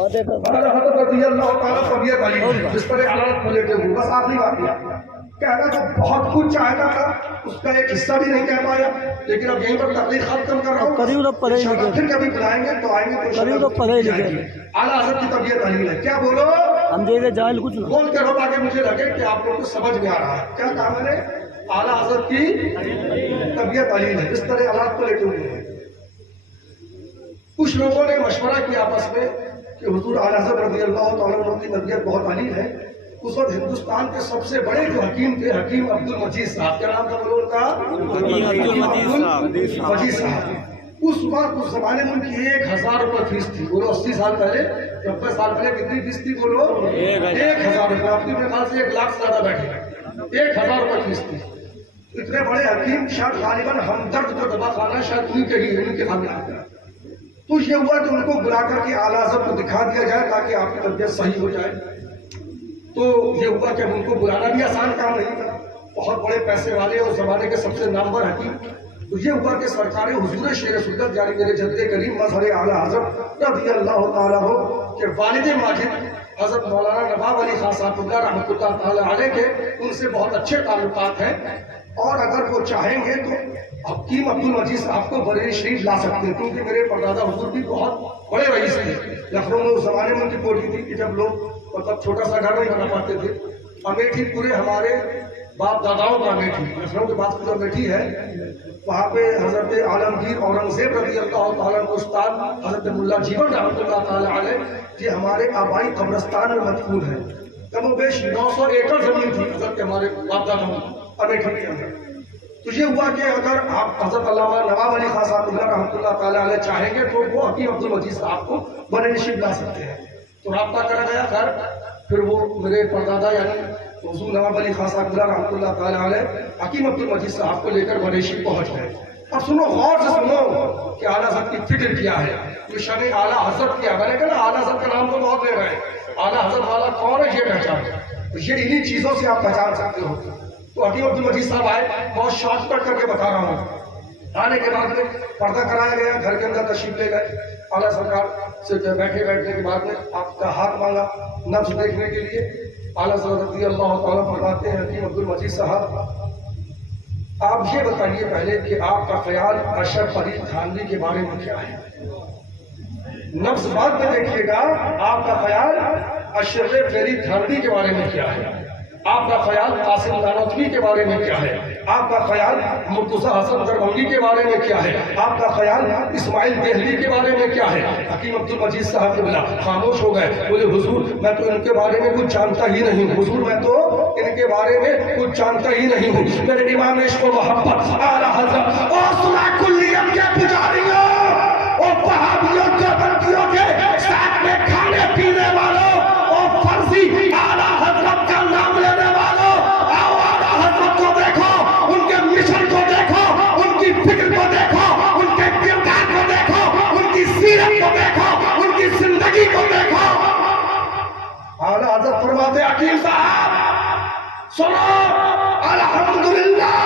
حضرت رضی اللہ تعالیٰ طبیعت علی جس پر علامت کو لیتے ہوئے بس آخری بات کہنا تو بہت کچھ چاہتا تھا، اس کا ایک حصہ بھی نہیں کہہ پایا، لیکن اب یہیں پر تقریر ختم کر رہا ہوں، پھر کبھی بلائیں گے تو آئیں گے تو اعلیٰ حضرت کی طبیعت علی ہے. کیا بولو ہم دے دے جاہل کچھ نہ بول کے رہو تاکہ مجھے لگے کہ آپ لوگ کو سمجھ میں آ رہا ہے. کیا کہا میں نے؟ اعلیٰ حضرت کی طبیعت علی ہے. اس طرح حالات کو لیتے ہوئے کچھ لوگوں نے مشورہ کیا آپس میں کہ حضور اعلیٰ حضرت رضی اللہ تعالیٰ عنہ کی طبیعت بہت علی ہے. اس وقت ہندوستان کے سب سے بڑے جو حکیم تھے حکیم عبد المجید صاحب، کیا نام تھا بولو ان کا؟ حکیم عبد المجید صاحب. اس وقت اس زمانے میں ان کی 1000 روپے فیس تھی. بولو 80 سال پہلے 90 سال پہلے کتنی فیس تھی؟ بولو 1000 روپے. آپ کے خیال سے 1 لاکھ سے زیادہ بیٹھے 1000 روپے فیس تھی. اتنے بڑے حکیم شاید غالباً ہمدرد جو دوا خانہ شاید ان کے ہی ان کے خانے آتا ہے. تو یہ ہوا کہ ان کو بلا کر کے اعلیٰ حضرت کو دکھا دیا جائے تاکہ آپ کی طبیعت صحیح ہو جائے. تو یہ ہوا کہ ان کو بلانا بھی آسان کام نہیں تھا، بہت بڑے پیسے والے اور زمانے کے سب سے نامور حکیم. تو یہ ہوا کہ سرکار حضور شیر سنت یعنی میرے جد کریم مظہر اعلیٰ حضرت رضی اللہ تعالیٰ ہو کہ والد ماجد حضرت مولانا نواب علی خان صاحب اللہ رحمۃ اللہ تعالیٰ علیہ کے ان سے بہت اچھے تعلقات ہیں، اور اگر وہ چاہیں گے تو حکیم عبد المجید صاحب کو بریلی شریف لا سکتے ہیں، کیونکہ میرے پردادا حضور بھی بہت بڑے رئیس تھے. لکھنؤ میں اس زمانے میں ان کی کوٹھی تھی کہ جب لوگ مطلب چھوٹا سا گھر نہیں بنا پاتے تھے. امیٹھی پورے ہمارے باپ داداؤں کا امیٹھی، لکھنؤ کے بعد جو امیٹھی ہے وہاں پہ حضرت عالمگیر اورنگزیب رضی اللہ تعالیٰ عنہ استاد حضرت ملا جیون رحمۃ اللہ تعالیٰ علیہ یہ ہمارے آبائی قبرستان میں مدفون ہے. کم و بیش 900 ایکڑ زمین تھی حضرت ہمارے باپ داداؤں امیٹھی کے اندر. تو یہ ہوا کہ اگر آپ حضرت علامہ نواب علی خان صاحب اللہ رحمۃ اللہ تعالیٰ علیہ چاہیں گے تو وہ حکیم عبد المجید صاحب کو بریلی شریف لا سکتے ہیں. تو رابطہ کرا گیا. خیر پھر وہ میرے پردادا یعنی حضور نواب علی خان صاحب اللہ رحمۃ اللہ تعالیٰ علیہ حکیم عبد المجید صاحب کو لے کر بریلی شریف پہنچ گئے. اب سنو، غور سے سنو کہ اعلیٰ حضرت کی فکر کیا ہے. یہ شان اعلیٰ حضرت کیا ہے. میں نے کہا نا اعلیٰ حضرت کا نام تو بہت لے رہے ہیں. اعلیٰ حضرت والا کون ہے یہ پہچان، یہ انہی چیزوں سے آپ پہچان سکتے ہو. تو حکیم عبد المجید صاحب آئے، بہت شارٹ کٹ کر کے بتا رہا ہوں. آنے کے بعد میں پردہ کرایا گیا، گھر کے اندر تشریف لے گئے. اعلیٰ سرکار سے بیٹھنے کے بعد میں آپ کا ہاتھ مانگا نبض دیکھنے کے لیے. اعلیٰ حضرت رضی اللہ تعالیٰ فرماتے ہیں حکیم عبد المجید صاحب آپ یہ بتائیے پہلے کہ آپ کا خیال اشرف علی تھانوی کے بارے میں کیا ہے. نبض بعد میں دیکھیے گا. آپ کا خیال اشرف علی تھانوی کے بارے میں کیا ہے. آپ کا خیال قاسم نانوتوی کے بارے میں کیا ہے. آپ کا خیال مرتضیٰ حسن دربھنگی کے بارے میں کیا ہے. آپ کا خیال اسماعیل دہلوی کے بارے میں کیا ہے. حکیم عبد المجید صاحب کے بلا خاموش ہو گئے. بولے حضور میں تو ان کے بارے میں کچھ جانتا ہی نہیں ہوں. حضور میں تو ان کے بارے میں کچھ جانتا ہی نہیں ہوں. میرے امام عشق و محبت اعلیٰ حضرت اور سنا کلیت کے پجاریوں اور وہابیوں دیوبندیوں کے ساتھ میں کھانے پینے والوں اور فرضی اعلیٰ حضرت کا نام لینے والوں، اعلیٰ حضرت کو دیکھو، ان کے مشن کو دیکھو، ان کی فکر کو دیکھو، ان کے کردار کو دیکھو، ان کی سیرت کو دیکھو، ان کی زندگی کو دیکھو. اعلیٰ حضرت فرماتے حکیم صاحب سنو، الحمدللہ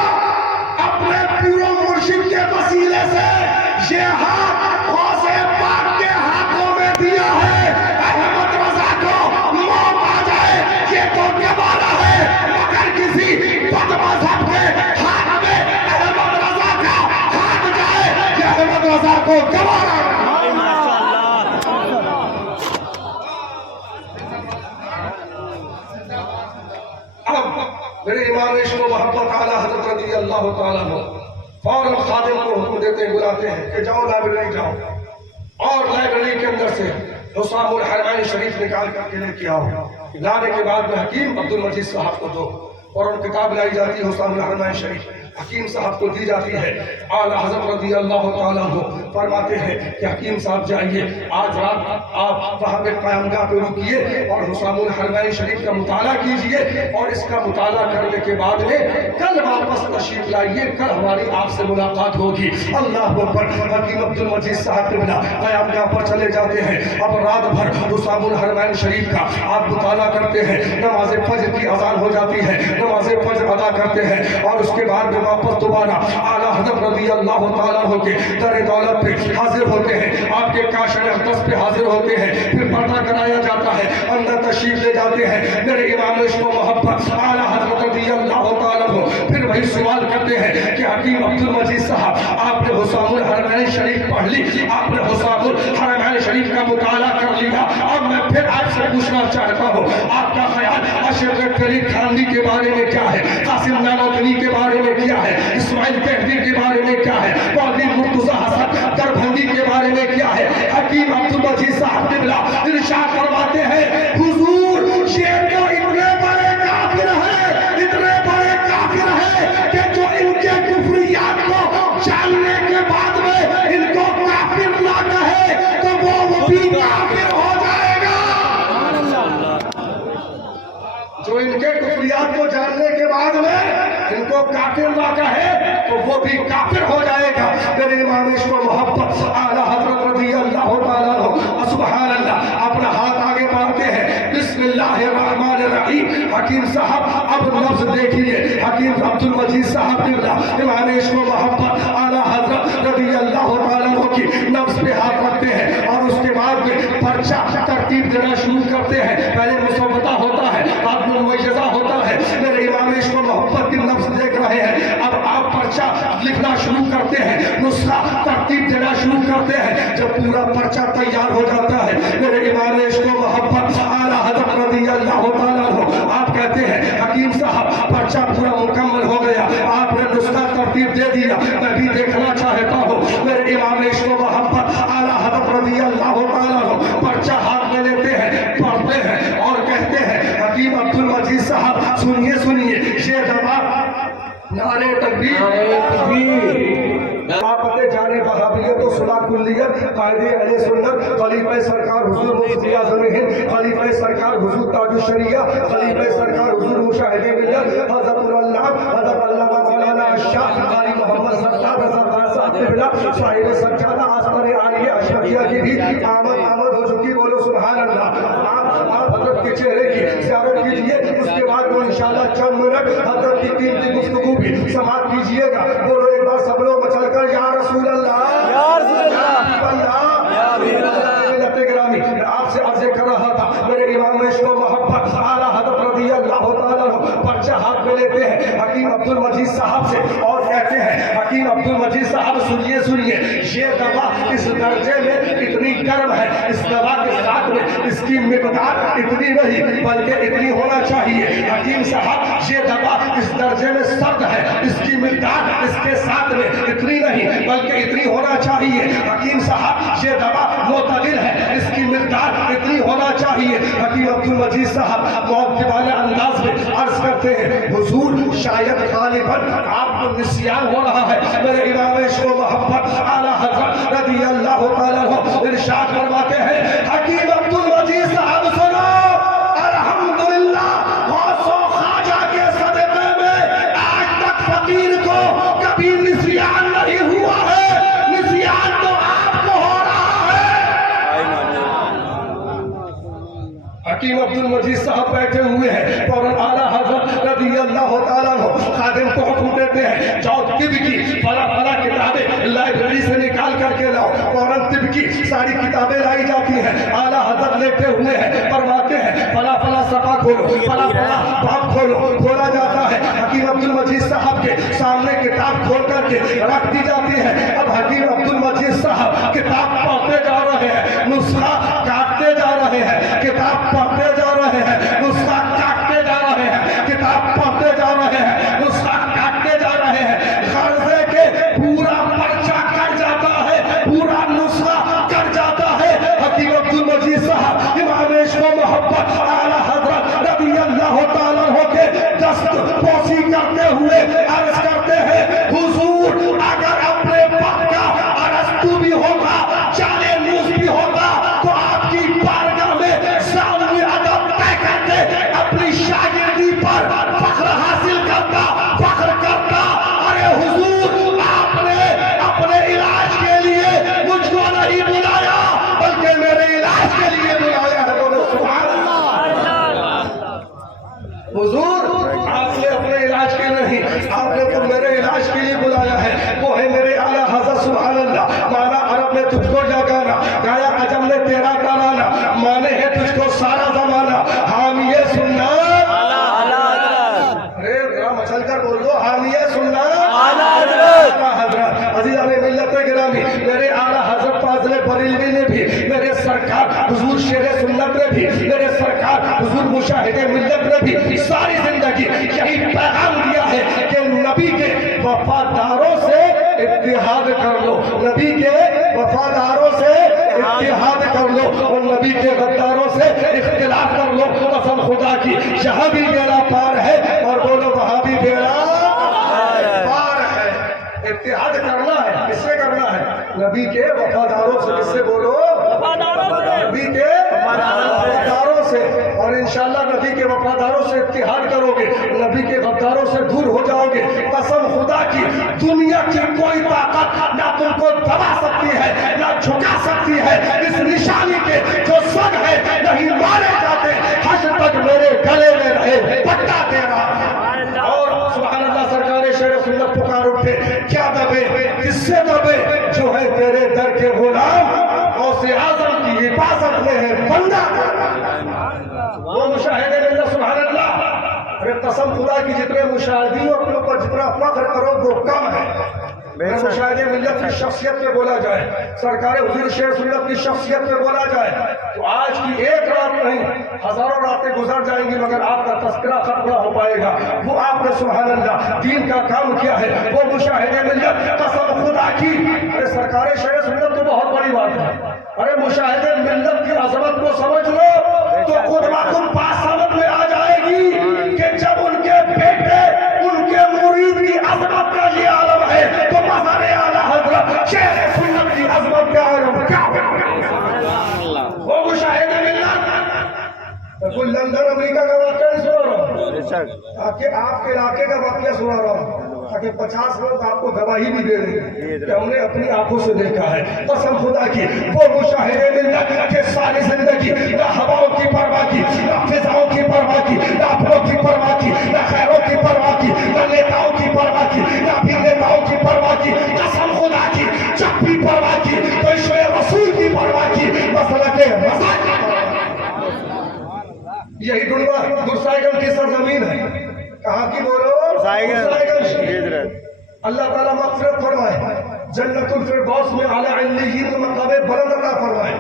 اپنے پیرو مرشد کے وسیلے سے یہ ہاتھ غوث پاک کے ہاتھوں میں دیا ہے. احمد رضا کو موت آ جائے یہ تو گوارا ہے، مگر کسی بد مذہب کے ہاتھ میں احمد رضا کا ہاتھ جائے یہ احمد رضا کو گوارا ہے. اب میرے امام عشق و محبت اعلیٰ حضرت رضی اللہ تعالیٰ عنہ فوراً خادم کو حکم دیتے ہیں، بلاتے ہیں کہ جاؤ لائبریری جاؤ اور لائبریری کے اندر سے حسام الحرمین شریف نکال کر کے لے کے آؤ. لانے کے بعد میں حکیم عبد المجید صاحب کو دو اور ان کتاب لائی جاتی ہے حسام الحرمین شریف حکیم صاحب کو دی جاتی ہے. اعلیٰ حضرت رضی اللہ تعالیٰ عنہ فرماتے ہیں کہ حکیم صاحب جائیے آج رات آپ وہاں پہ قیامگاہ پہ رکیے اور حسام الحرمین شریف کا مطالعہ کیجئے اور اس کا مطالعہ کرنے کے بعد میں کل واپس تشریف لائیے، کل ہماری آپ سے ملاقات ہوگی. اللہ اکبر. حکیم عبد المجید صاحب کے بنا قیامگاہ پر چلے جاتے ہیں. اب رات بھر حسام الحرمین شریف کا آپ مطالعہ کرتے ہیں. نماز فجر کی اذان ہو جاتی ہے، نماز فجر ادا کرتے ہیں اور اس کے بعد واپس دوبارہ اعلیٰ حضرت رضی اللہ تعالیٰ عنہ کے در دولت پہ حاضر ہوتے ہیں، آپ کے کاشن اقدس پہ حاضر ہوتے ہیں. پھر پردہ کرایا جاتا ہے، اندر تشریف لے جاتے ہیں میرے امام عشق و محبت اعلیٰ حضرت رضی اللہ تعالیٰ عنہ، پھر وہی سوال کرتے ہیں کہ حکیم عبد المجید صاحب آپ نے حسام الحرمین شریف پڑھ لی، آپ نے حسام الحرمین شریف کا مطالعہ کر لیا، اور میں پھر آپ سے پوچھنا چاہتا ہوں آپ کا خیال اشرف فرید خانوی کے بارے میں کیا ہے، قاسم نانوتوی کے بارے میں کیا ہے، اسماعیل کہتی کے بارے میں کیا ہے، مولوی مرتضیٰ حسن دربھنگی کے بارے میں کیا ہے؟ حکیم عبد المجید صاحب قبلہ ارشاد فرماتے ہیں حضور یہ تو اتنے بڑے کافر ہیں، اتنے بڑے کافر ہیں کہ جو ان کے کفریات کو جاننے کے بعد میں ان کو کافر نہ کہے تو وہ بھی کافر ہو جائے گا۔ جو ان کے کفریات کو جاننے کے بعد میں ان کو کافر نہ کہے تو وہ بھی کافر ہو جائے گا۔ میرے امام عشق و محبت اعلیٰ حضرت رضی اللہ تعالیٰ عنہ سبحان اللہ اپنا ہاتھ آگے بڑھاتے ہیں، بسم اللہ الرحمن الرحیم۔ حکیم صاحب اب لفظ دیکھیے، حکیم عبد المجید صاحب قبلہ امام عشق و محبت اعلیٰ حضرت رضی اللہ تعالیٰ عنہ کی نفس پہ ہاتھ رکھتے ہیں اور اس کے بعد میں پرچہ ترتیب دینا شروع کرتے ہیں۔ پہلے مسودہ ہوتا ہے، بعد میں ممیزہ ہوتا ہے۔ میرے امام عشق و محبت کی نفس دیکھ رہے ہیں، اب آپ پرچہ لکھنا شروع کرتے ہیں، نسخہ ترتیب دینا شروع کرتے ہیں۔ جب پورا پرچہ تیار ہو جاتا ہے میرے امام عشق و محبت اعلیٰ حضرت رضی اللہ تعالیٰ عنہ آپ کہتے ہیں حکیم صاحب پرچہ پورا مکمل ہو گیا، آپ نے نسخہ ترتیب دے دیا، میں بھی دیکھنا چاہتا ہوں۔ میرے امام عشق و محبت اعلیٰ حضرت رضی اللہ تعالیٰ عنہ پرچہ ہاتھ میں لیتے ہیں، پڑھتے ہیں اور کہتے ہیں حکیم عبد المجید صاحب سنیے سنیے یہ دبا نعرے تکبیر آفت جانے وہابیت و صلاح کلیت قائد اہل سنت خلیفہ سرکار حضور مفتی اعظم ہند خلیفہ سرکار حضور تاج الشریعہ خلیفہ سرکار حضور مشاہد ملت حضرت اللہ حضرت علامہ مولانا شاہ قاری محمد ستار رضا خان صاحب قبلہ صاحب سجادہ آستان عالیہ اشرفیہ کی بھی آمد ہو چکی، بولو سبحان اللہ۔ آپ حضرت کے چہرے کی زیارت کیجئے، اس کے بعد وہ انشاءاللہ چند منٹ حضرت کی قیمتی گفتگو بھی سماعت کیجئے گا۔ بولو ایک بار سب لوگ مچل کر یا رسول اللہ، یا رسول اللہ، یا حبیب اللہ۔ گرامی آپ سے عرض کر رہا تھا میرے امام عشق و محبت اعلیٰ حضرت رضی اللہ تعالیٰ عنہ پرچہ ہاتھ میں لیتے ہیں حکیم عبد المجید صاحب سے اور کہتے ہیں حکیم عبد المجید صاحب سنیے سنیے یہ دوا اس درجے میں اتنی گرم ہے، اس دوا کے ساتھ میں اس کی مقدار اتنی نہیں بلکہ اتنی ہونا چاہیے۔ حکیم صاحب یہ دوا اس درجے میں سرد ہے، اس کی مقدار اس کے ساتھ میں اتنی نہیں بلکہ اتنی ہونا چاہیے۔ حکیم صاحب یہ دوا معتدل ہے، اس کی مقدار اتنی ہونا چاہیے۔ حکیم عبد المجید صاحب مؤدبانہ انداز میں عرض کرتے ہیں حضور شاید غالباً آپ کو نسیان ہو رہا ہے۔ میرے امام عشق و محبت اعلیٰ حضرت رضی اللہ تعالیٰ عنہ ارشاد فرماتے ہیں حکیم عبد المجید صاحب سنو الحمدللہ غوث و خواجہ کے صدقے میں آج تک فقیر کو کبھی نسیان نہیں ہوا ہے، نسیان تو آپ کو ہو رہا ہے۔ حکیم عبد المجید صاحب بیٹھے ہوئے ہیں، فوراً اعلیٰ حضرت رضی اللہ تعالیٰ عنہ خادم کو حکم دیتے ہیں جاؤ طب کی فلاں فلاں کتابیں لائبریری سے نکال کر کے لاؤ۔ فوراً طب کی ساری کتابیں لائی جاتی ہیں، اعلیٰ حضرت لیٹے ہوئے ہیں، فرماتے ہیں فلاں فلاں صفحہ کھولو، فلاں فلاں باب کھولو، کھولا جاتا ہے۔ حکیم عبد المجید صاحب کے سامنے کتاب کھول کر کے رکھ دی جاتی ہے۔ اب حکیم عبد المجید صاحب کتاب پڑھتے جا رہے ہیں، نسخہ کاٹتے جا رہے ہیں، کتاب پڑھتے جا رہے ہیں، نسخہ کاٹتے جا رہے ہیں، کتاب پڑھتے جا رہے ہیں، نسخہ کاٹتے جا رہے ہیں۔ غرضے کے پورا پرچہ کٹ جاتا ہے، پورا نسخہ کٹ جاتا ہے۔ حکیم عبد المجید صاحب امام عشق و محبت اعلیٰ حضرت رضی اللہ تعالیٰ عنہ کے دست پوسی کرتے ہوئے عرض کرتے ہیں حضور اگر اپنے وقت کا ارسطو بھی ہوگا، چالے موس بھی ہوگا تو آپ کی بارگاہ میں سامنے حضور شیر سنت نے بھی، میرے سرکار حضور مشاہد ملت نے بھی ساری زندگی یہی پیغام دیا ہے کہ نبی کے وفاداروں سے اتحاد کر لو، نبی کے وفاداروں سے اتحاد کر لو اور نبی کے غداروں سے اختلاف کر لو۔ قسم خدا کی جہاں بھی بیڑا پار ہے، اور بولو وہاں بھی بیڑا پار ہے۔ اتحاد کرنا ہے، کس سے کرنا ہے؟ نبی کے وفاداروں سے۔ کس سے بولو؟ نبی کے وفاداروں سے۔ اور انشاءاللہ نبی کے وفاداروں سے اتحاد کرو گے، نبی کے غداروں سے دور ہو جاؤ گے۔ قسم خدا کی دنیا کی کوئی طاقت نہ تم کو دبا سکتی ہے، نہ جھکا سکتی ہے۔ اس نشانی کے جو سن ہے نہیں مارے جاتے، حشر تک میرے گلے میں رہے پٹا تیرا۔ اور سبحان اللہ، سرکار شیر سنت پکار اٹھے، کیا دبے؟ کس سے دبے؟ جو ہے تیرے در کے غلام، غوث اعظم کی حفاظت میں ہے بندہ۔ وہ مشاہدے میں اللہ، سبحان اللہ۔ ارے قسم خدا کی جتنے مشاہدیوں اپنے اوپر جتنا فخر کرو وہ کم ہے۔ مشاہدے ملت کی شخصیت پہ بولا جائے، سرکار حضور شیر سنت کی شخصیت پہ بولا جائے تو آج کی ایک رات نہیں ہزاروں راتیں گزر جائیں گی مگر آپ کا تذکرہ ختم نہ ہو پائے گا۔ وہ آپ نے سبحان اللہ دین کا کام کیا ہے، وہ مشاہدے ملت، قسم خدا کی۔ ارے سرکار شیر سنت تو بہت بڑی بات ہے۔ ارے مشاہدے ملت کی عظمت کو سمجھ لو تو خود بخود بات سمجھ میں آ جائے گی کہ جب ان کے بیٹے ان کے مرید کی عظمت کا یہ عالم ہے تو مظہر اعلیٰ حضرت شیخ سنت کی عظمت کا عالم کیا ہوگا؟ وہ مشاہدہ ملت۔ کوئی لندن امریکہ کا واقعہ نہیں سنا رہا ہوں، آپ کے علاقے کا واقعہ سنا رہا ہوں تاکہ 50 لوگ آپ کو گواہی بھی دے رہے ہیں کہ ہم نے اپنی آنکھوں سے دیکھا ہے۔ قسم خدا کی وہ مشاہدے ملت کہ ساری زندگی نہ ہواؤں کی پرواہ کی، نہ فضاؤں کی پرواہ کی، نہ اپنوں کی پرواہ کی، نہ خیروں کی پرواہ کی، نہ نیتاؤں کی پرواہ کی، نہ بھی نیتاؤں کی پرواہ کی۔ قسم خدا کی جب بھی پرواہ کی تو عشق رسول کی پرواہ کی، مسلک مسائل کی پرواہ کی۔ یہی ڈنوا گرسائے کی سرزمین ہے۔ کہاں کی بولو؟ اللہ تعالیٰ مغفرت فرمائے، جنت الفردوس میں اعلیٰ علیین میں مقام بلند عطا فرمائے۔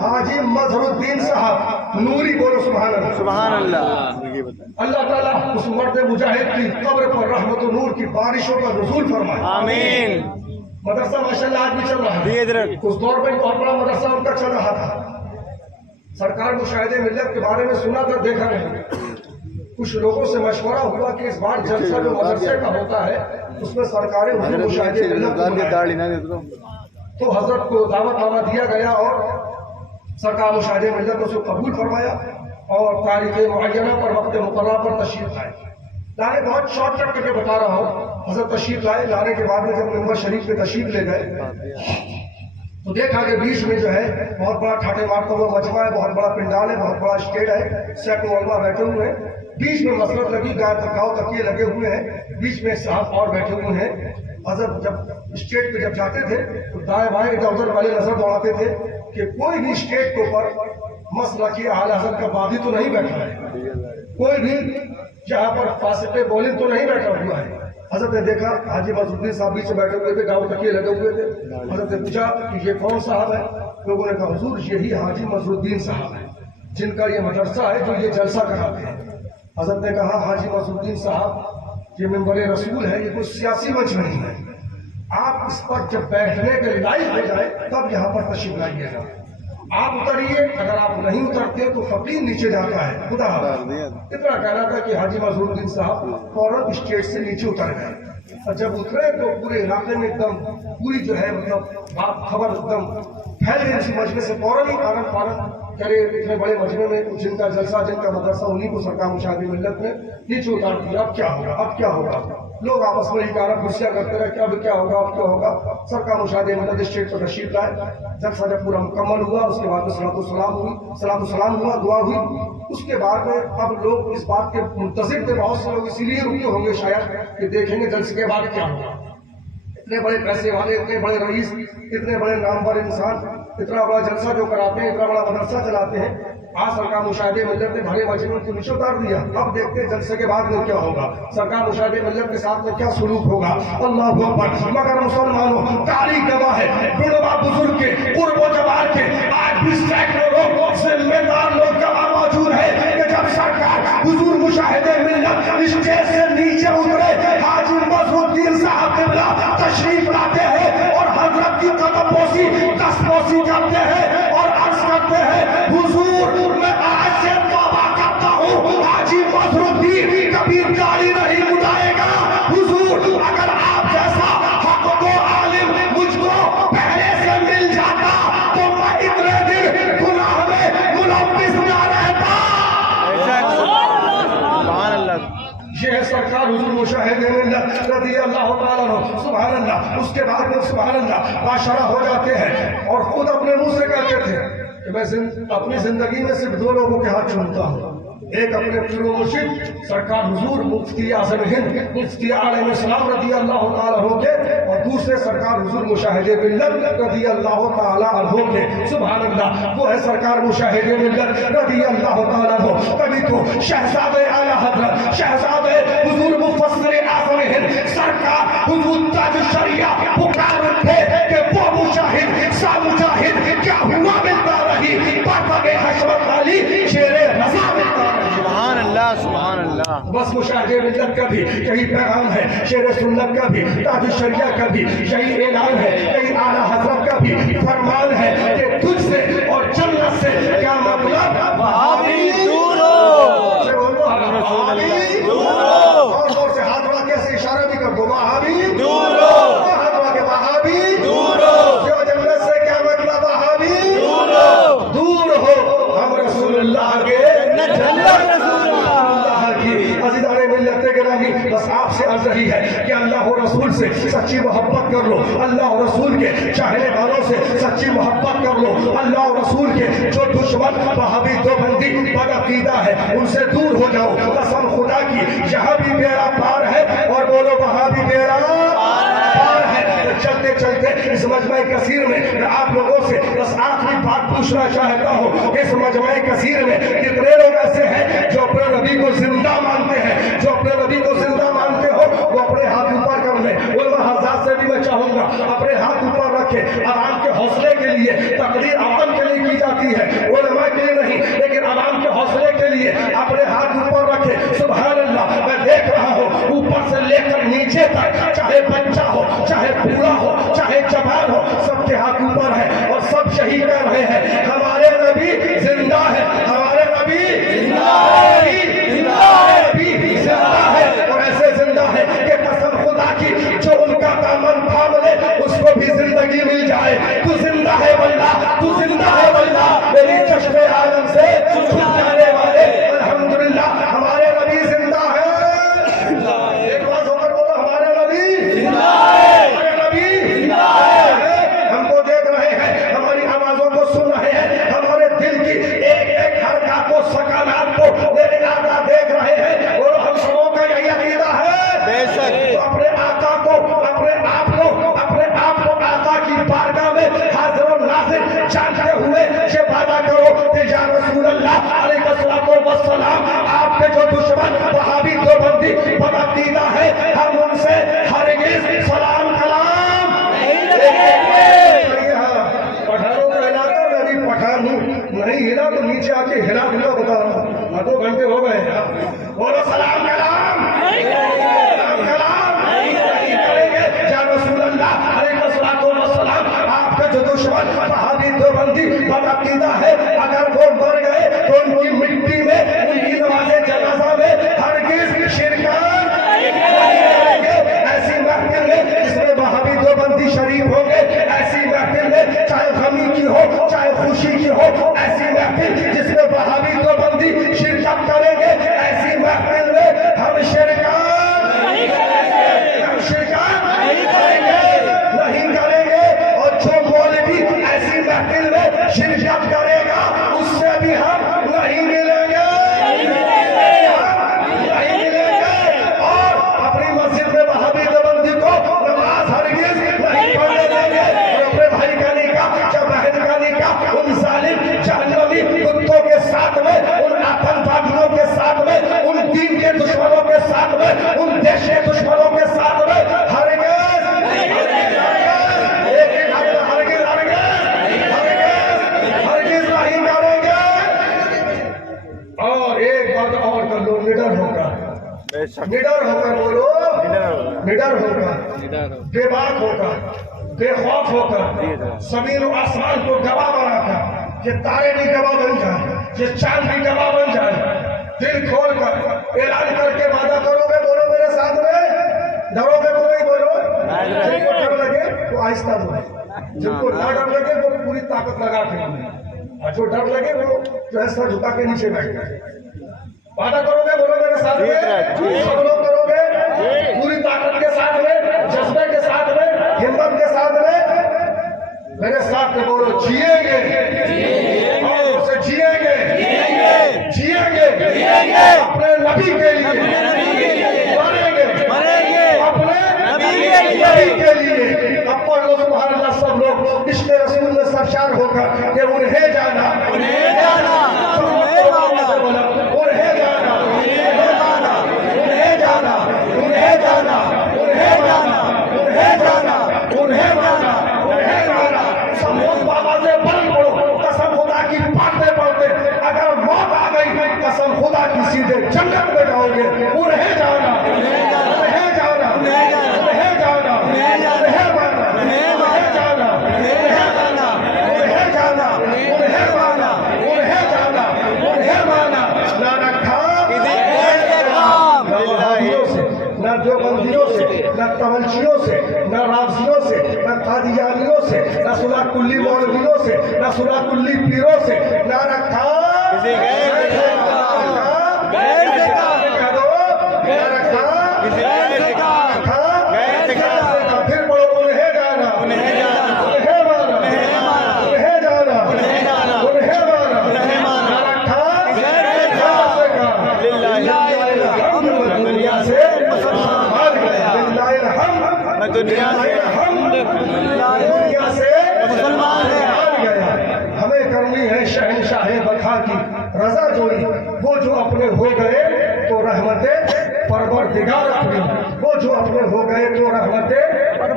حاجی مظہر الدین صاحب نوری، بولو سبحان اللہ۔ سبحان اللہ۔ اللہ تعالیٰ اس مرد مجاہد کی قبر پر رحمت و نور کی بارشوں کا نزول فرمائے، آمین۔ مدرسہ ماشاءاللہ آج بھی چل رہا ہے، اس دور میں بہت بڑا مدرسہ ان کا چل رہا تھا۔ سرکار مشاہدے ملت کے بارے میں سنا تھا، دیکھا نہیں۔ کچھ لوگوں سے مشورہ ہوا کہ اس بار جلسہ جو مدرسے کا ہوتا ہے اس میں سرکار حضور مشاہدے ملت تو حضرت کو دعوت نامہ دیا گیا اور سرکار مشاہدے ملت نے اس کو قبول فرمایا اور تاریخ معینہ پر وقت مقررہ پر تشریف لائے۔ لانے بہت شارٹ کٹ کر کے بتا رہا ہوں، حضرت تشریف لائے، لانے کے بعد میں جب منبر شریف میں تشریف لے گئے تو دیکھا کہ بیچ میں جو ہے بہت بڑا ٹھاٹے مارتا ہوا مجمع ہے، بہت بڑا پنڈال ہے، بہت بڑا اسٹیج ہے، سینکڑوں علماء بیٹھے ہوئے ہیں، بیچ میں مسرت لگی، گاؤں تکیے لگے ہوئے ہیں، بیچ میں صاحب اور بیٹھے ہوئے ہیں۔ حضرت جب اسٹیج پہ جب جاتے تھے تو دائیں بائیں ادھر ادھر والے نظر دوڑاتے تھے کہ کوئی بھی اسٹیج کے اوپر مسلکی اعلیٰ حضرت کا باغی تو نہیں بیٹھا ہے، کوئی بھی یہاں پر فاسق بولنگ تو نہیں بیٹھا ہوا ہے۔ حضرت نے دیکھا حاجی مظہر الدین صاحب بیچ میں بیٹھے ہوئے تھے، گاؤں تکیے لگے ہوئے تھے۔ حضرت نے پوچھا کہ یہ کون صاحب ہے؟ لوگوں نے کہا حضور یہی حاجی مظہر الدین صاحب ہے جن کا یہ مدرسہ ہے جو یہ جلسہ کراتے ہیں۔ حضرت نے کہا حاجی مظہر الدین صاحب یہ منبر رسول ہے، یہ کوئی سیاسی منچ نہیں ہے، آپ اس پر جب بیٹھنے کے لائق ہو جائے تب یہاں پر تشریف لائیے گا، آپ اتریے، اگر آپ نہیں اترتے تو فقیر نیچے جاتا ہے۔ خدا اتنا کہنا تھا کہ حاجی مظہر الدین صاحب فوراً اسٹیج سے نیچے اتر گئے اور جب اترے تو پورے علاقے میں ایک دم پوری جو ہے مطلب بات خبر ایک دم پھیل گئی اسی مجمع سے، فوراً ہی فوراً کرے اتنے بڑے مجمع میں جن کا جلسہ جن کا مدرسہ انہیں کو سرکار مشاہدے ملت نے نیچے اتار دیا۔ اب کیا ہوگا، اب کیا ہوگا؟ لوگ آپس میں ہی کہا کرسیاں کرتے رہے کہ اب کیا ہوگا، اب کیا ہوگا۔ سرکار مشاہدے ملت اسٹیج پر تشریف لائے، جلسہ جب پورا مکمل ہوا اس کے بعد میں صلاۃ السلام ہوا، دعا ہوئی۔ اس کے بعد میں اب لوگ اس بات کے منتظر تھے، بہت سے لوگ اسی لیے رکے ہوں گے شاید کہ دیکھیں گے جلسے کے بعد کیا ہوگا۔ اتنے بڑے پیسے والے، اتنے بڑے رئیس، اتنے بڑے نامور انسان اتنا بڑا جلسہ جو کراتے ہیں, اتنا بڑا مدرسہ چلاتے ہیں, آج سرکار مشاہدے ملت نے بھرے مجمع کو نیچے اتار دیا. اب دیکھتے ہیں جلسے کے بعد میں کیا ہوگا, سرکار مشاہدے ملت کے ساتھ میں کیا سلوک ہوگا. اللہ اکبر. مگر مسلمانوں, تاریخ گواہ ہے بڑھوا بزرگ کے, قرب و جوار کے آج بھی سینکڑوں لوگ, ذمہ دار لوگ گواہ موجود ہے کہ جب سرکار حضور مشاہدے ملت اسٹیج سے نیچے اترے, حاجی مظہر الدین صاحب قبلہ تشریف لاتے ہیں اور حضرت کی قدم بوسی دستبوسی کرتے ہیں اور عرض کرتے ہیں, حضور میں آج سے توبہ کرتا ہوں, حاجی مظہر الدین کبھی گالی نہیں اڑائے گا. حضور اگر آپ جیسا حق کو عالم مجھ کو پہلے سے مل جاتا تو میں اتنے دن گناہ میں ملوث نہ رہتا. یہ ہے سرکار حضور مشاہدے ملت رضی اللہ تعالیٰ عنہ. سبحان اللہ. اس کے بعد میں سبحان اللہ باشرہ ہو جاتے ہیں اور خود اپنے منہ سے کہتے تھے کہ میں اپنی زندگی میں صرف دو لوگوں کے ہاتھ چومتا ہوں, ایک اپنے پیر و مرشد سرکار حضور مفتی اعظم ہند مفتی علیہ السلام رضی اللہ تعالیٰ عنہ کے, اور دوسرے سرکار حضور مشاہدے ملت رضی اللہ تعالیٰ عنہ کے. سبحان اللہ. وہ ہے سرکار مشاہدے ملت رضی اللہ تعالیٰ عنہ. تبھی تو شہزادے اعلیٰ حضرت شہزادے حضور مفسر اعظم ہند سرکار حضور تاج الشریعہ پکار اٹھے کہ وہ مشاہد سا مجاہد کیا ہوا ملتا رہی پاک حشمت والی شیر رضا ملتا رہی. سبحان اللہ سبحان اللہ. بس مشاہدے ملت کا بھی یہی پیغام ہے, شیر سنت کا بھی, تاج الشریعہ کا بھی یہی اعلان ہے, یہی اعلیٰ حضرت کا بھی فرمان ہے کہ تجھ سے اور جنت سے کیا مطلب, وہابی دور ہو, وہابی دور ہو. اور زور سے ہاتھ بڑھا کے ایسے اشارہ بھی کر دو, وہابی دور ہو, ہاتھ بڑھا کے وہابی دور ہو, جو جنت سے کیا مطلب, وہابی دور ہو, دور ہو. ہم رسول اللہ کے عزیزان ملت گرامی, بس آپ سے عرض رہی ہے کہ اللہ و رسول سے سچی محبت کر لو, اللہ و رسول کے چاہنے والوں سے سچی محبت کر لو. اللہ و رسول کے جو دشمن وہابی دیوبندی بدعقیدہ ہے ان سے دور ہو جاؤ. قسم خدا کی یہاں بھی بیڑا پار ہے, اور بولو وہابی بیڑا پار ہے. چلتے چلتے اس مجمع کثیر میں آپ لوگوں سے بس آخری بات پوچھنا چاہتا ہوں, اس مجمع کثیر میں کتنے لوگ ایسے ہیں جو اپنے نبی کو زندہ مانتے ہیں, جو اپنے نبی کو زندہ مانتے ہو وہ اپنے ہاتھ اوپر کر لیں. علماء حضرات سے بھی میں چاہوں گا اپنے ہاتھ اوپر رکھے. عوام کے حوصلے کے لیے تقریر عوام کے لیے کی جاتی ہے, علماء کے لیے نہیں, لیکن عوام کے حوصلے کے لیے اپنے ہاتھ اوپر رکھے. سبحان اللہ. میں دیکھ رہا ہوں اوپر سے لے کر نیچے تک, چاہے بچہ ہو چاہے بوڑھا ہو چاہے جوان ہو, سب کے ہاتھ اوپر ہے اور سب شہید کر رہے ہیں ہمارے نبی زندہ ہے, ہمارے نبی زندہ ہے, نبی زندہ ہے, اور ایسے زندہ ہے کہ قسم خدا کی جو ان کا دامن تھام لے اس کو بھی زندگی مل جائے. تو زندہ ہے واللہ, تو زندہ ہے واللہ, میری چشم عالم سے چھپ جانے والے الحمدللہ ہمارے نبی زندہ ہے. ایک بات ہو کر بولو, ہمارے نبی زندہ ہے, ہمارے نبی زندہ ہے. ہم کو دیکھ رہے ہیں, ہماری آوازوں کو سن رہے ہیں, ہمارے دل کی ایک ایک حرکات کو سکانات کو میرے آقا دیکھ رہے ہیں, اور ہم سبوں کا یہی عقیدہ ہے. بے شک اپنے آقا کو اپنے آپ کو آقا کی بارگاہ میں حاضر و ناظر جانتے ہوئے یہ وعدہ کرو کہ یا رسول اللہ علیہ الصلوۃ والسلام, آپ کے جو دشمن وہابی دیوبندی بدعقیدہ ہے ہم ان سے ہرگز سلام کلام نہیں رکھیں گے. پٹھانوں کا علاقہ, میں بھی پٹھان ہوں, نہیں ہلا تو نیچے آ کے ہلا بتا رہا ہوں. 2 گھنٹے ہو گئے ہیں, بولو سلام کلام نہیں کریں گے. یا رسول اللہ علیہ الصلوۃ والسلام, آپ کے جو دشمن وہابی دیوبندی بدعقیدہ ہے اگر وہ مر گئے تو ان کی مٹی میں ان کی نماز جنازہ میں ہرگز شرکت نہیں کریں گے. ایسی محفل میں جس میں وہابی دیوبندی شریف ہوں گے, ایسی محفل میں چاہے غمی کی ہو چاہے خوشی کی ہو, ایسی محفل جس میں وہابی دیوبندی شرکت کریں گے, ایسی محفل بے شک نڈر ہو کر بولو، نڈر ہو کر، بے باک ہو کر، بے خوف ہو کر، زمین و آسمان کو گواہ بنا کر، یہ تارے بھی گواہ بن جائیں، یہ چاند بھی گواہ بن جائیں، دل کھول کر اعلان کر کے وعدہ کرو گے، بولو میرے ساتھ میں، ڈرو گے تو نہیں بولو، جن کو ڈر لگے تو آہستہ بولو، جن کو نہ ڈر لگے وہ پوری طاقت لگا کے بولے، اور جو ڈر لگے وہ جو ہے سر جھکا کے نیچے بیٹھ جائے۔ وعدہ کرو گے، بولو میرے ساتھ میں، سب لوگ کرو گے پوری طاقت کے ساتھ میں، جذبے کے ساتھ میں، ہمت کے ساتھ میں، میرے ساتھ میں بولو جیئیں گے، اور اسے جیئیں گے، جیئیں گے اپنے نبی کے لیے، مریں گے اپنے نبی کے لیے۔ اب پڑھ لو سبحان اللہ سب لوگ، عشق رسول میں سرشار ہو کر کہ انہیں جانا، انہیں جانا، انہیں جانا، انہیں جانا، انہیں جانا، انہیں جانا، انہیں جانا، انہیں جانا، انہیں جانا، انہیں جانا، انہیں جانا۔ سب لوگ بابا سے بلند پڑھو، قسم خدا کی پڑھتے پڑھتے اگر موت آ گئی قسم خدا کی سیدھے جنت میں جاؤ گے۔ انہیں جانا، انہیں جانا، انہیں جانا، انہیں جانا، انہیں جانا، انہیں جانا، انہیں جانا، انہیں جانا، انہیں جانا، انہیں مانا، انہیں جانا، انہیں مانا۔ نہ رکھا نہ دیوبندیوں سے، نہ تملچیوں سے، نہ رافضیوں سے، نہ قادیانیوں سے، نہ صلح کلی مولویوں سے، نہ صلح کلی پیروں سے، نہ رکھا پھر پڑھو انہیں جانا، انہیں مانا، انہیں جانا، انہیں مانا، نہ رکھا دنیا سے بھاگ گیا، دنیا سے مسلمان بھاگ گیا۔ ہمیں کرنی ہے شہنشاہ بقا کی رضا جوئی، وہ جو اپنے ہو گئے تو رحمت پروردگار اپنی، وہ جو اپنے ہو گئے تو رحمت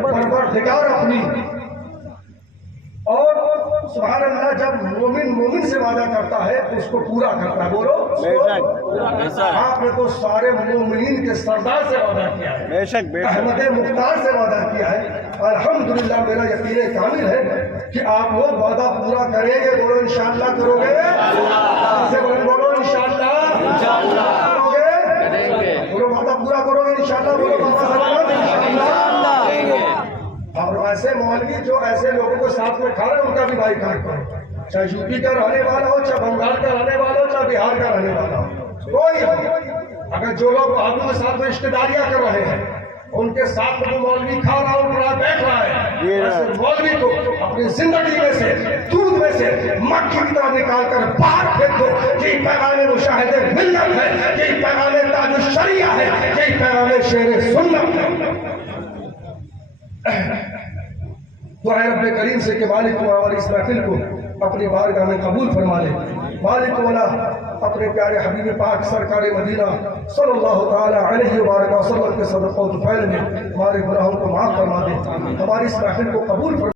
پروردگار اپنی۔ اور سبحان اللہ جب مومن سے وعدہ کرتا ہے تو اس کو پورا کرتا ہے، بولو آپ نے تو سارے مومنین کے سردار سے وعدہ کیا ہے، احمد مختار سے وعدہ کیا ہے۔ الحمدللہ میرا یقین کامل ہے کہ آپ لوگ وعدہ پورا کریں گے، بولو انشاءاللہ کرو گے، بولو انشاءاللہ کرو گے، بولو وعدہ پورا کرو گے انشاءاللہ، بولو انشاءاللہ۔ اور ایسے مولوی جو ایسے لوگوں کو ساتھ میں کھا رہے ہیں ان کا بھی بھائی کھا کرو، چاہے یو پی کا رہنے والا ہو، چاہے بنگال کا رہنے والا ہو، چاہے بہار کا رہنے والا ہو، کوئی اگر جو لوگ بہادر کے ساتھ میں رشتے داریاں کر رہے ہیں ان کے ساتھ میں جو مولوی کھا رہا اٹھ رہا بیٹھ رہا ہے، ایسے مولوی کو اپنی زندگی میں سے دودھ میں سے مکھی کی طرح نکال کر باہر پھینک دو۔ یہی پیغام مشاہد ملت ہے، یہی پیغام تاج الشریعہ ہے، یہی پیغام شیر سنت ہے۔ دعائے رب کریم سے کہ مالک ہماری اس محفل کو اپنی بارگاہ میں قبول فرما لے۔ مالک والا اپنے پیارے حبیب پاک سرکار مدینہ صلی اللہ تعالی علیہ وآلہ وسلم کے صدقہ و طفیل میں ہمارے گناہوں کو معاف فرما دے، ہماری اس محفل کو قبول فرما